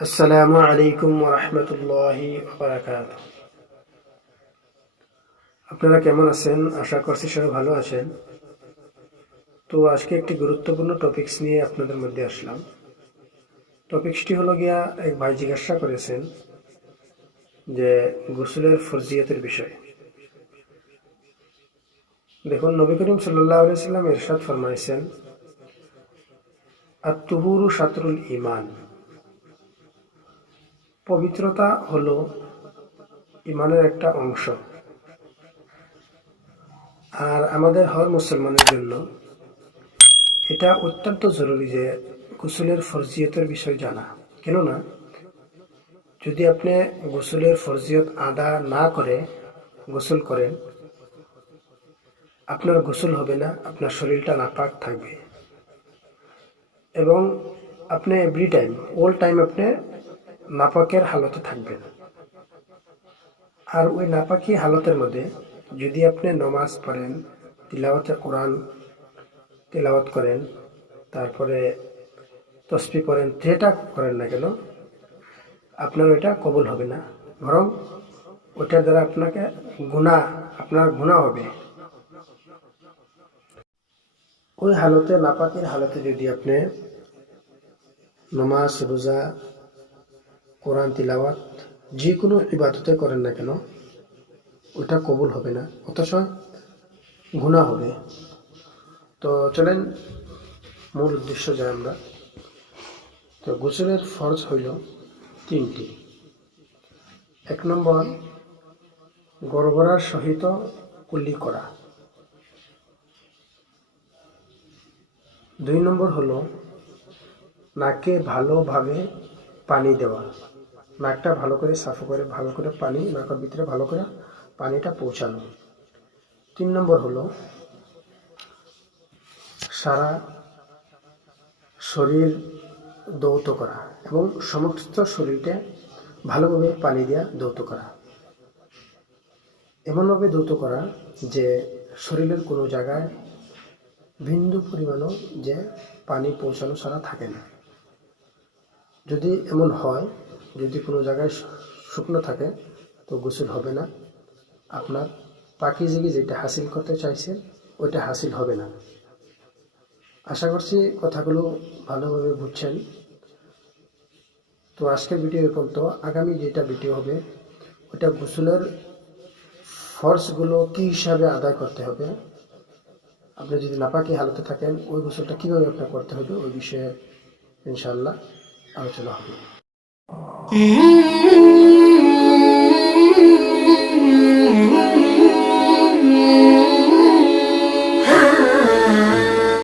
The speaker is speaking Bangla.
আসসালামু আলাইকুম ওয়া রাহমাতুল্লাহি ওয়া বারাকাতুহু। আপনারা কেমন আছেন? আশা করছি সবাই ভালো আছেন। তো আজকে একটি গুরুত্বপূর্ণ টপিকস নিয়ে আপনাদের মধ্যে আসলাম। টপিকসটি হলো গিয়া, এক ভাই জিজ্ঞাসা করেছেন যে গোসলের ফরজিয়তের বিষয়ে। দেখুন, নবী করিম সাল্লাল্লাহু আলাইহি ওয়াসাল্লাম ইরশাদ ফরমাইছেন, আত-তুহুরু শাতরুল ঈমান। পবিত্রতা হলো ঈমানের একটা অংশ। আর আমাদের হর মুসলমানের জন্য এটা অত্যন্ত জরুরি যে গোসলের ফরজিয়তের বিষয় জানা। কেননা যদি আপনি গোসলের ফরজিয়ত আদা না করে গোসল করেন, আপনার গোসল হবে না, আপনার শরীরটা নাপাক থাকবে এবং আপনি এভরি টাইম, অল টাইম আপনি নাপাকের হালতে থাকবেন। আর ওই নাপাকি হালতের মধ্যে যদি আপনি নমাজ পড়েন, তিলাওয়াতে কোরআন তিলাওয়াত করেন, তারপরে তসবিহ পড়েন, যেটা করেন না কেন, আপনার ওইটা কবুল হবে না, বরং ওইটার দ্বারা আপনার গুনাহ হবে। ওই হালতে, নাপাকের হালতে যদি আপনি নামাজ, রোজা, কোরআন তিলাওয়াত যে কোনো ইবাদতে করেন না কেন, ওইটা কবুল হবে না, অথচ গুনাহ হবে। তো চলেন মূল উদ্দেশ্য যাই আমরা। তো গোসলের ফরজ হইল তিনটি। 1 নম্বর, গড়গড়ার সহিত কুল্লি করা। 2 নম্বর হলো নাকে ভালোভাবে পানি দেওয়া, নাকটা ভালো করে সাফা করে, ভালো করে পানি নাকের ভিতরে ভালো করে পানিটা পৌঁছানো। 3 নম্বর হলো সারা শরীর ধৌত করা এবং সমস্ত শরীরটা ভালোভাবে পানি দিয়ে ধৌত করা। এমনভাবে ধৌত করা যে শরীরের কোনো জায়গায় বিন্দু পরিমাণও যে পানি পৌঁছানো ছাড়া থাকে না। যদি এমন হয়, যদি কোনো জায়গায় শুকনো থাকে, তো গোসল হবে না, আপনার পাকিজাগি যেটা হাসিল করতে চাইছেন ওইটা হাসিল হবে না। আশা করছি কথাগুলো ভালোভাবে বুঝছেন। তো আজকের ভিডিও এই পর্যন্ত। আগামী যেটা ভিডিও হবে ওইটা গোসলের ফরজগুলো কী হিসাবে আদায় করতে হবে, আপনি যদি নাপাকি হালতে থাকেন ওই গোসলটা কীভাবে আপনার করতে হবে, ওই বিষয়ে ইনশাআল্লাহ আলোচনা হবে।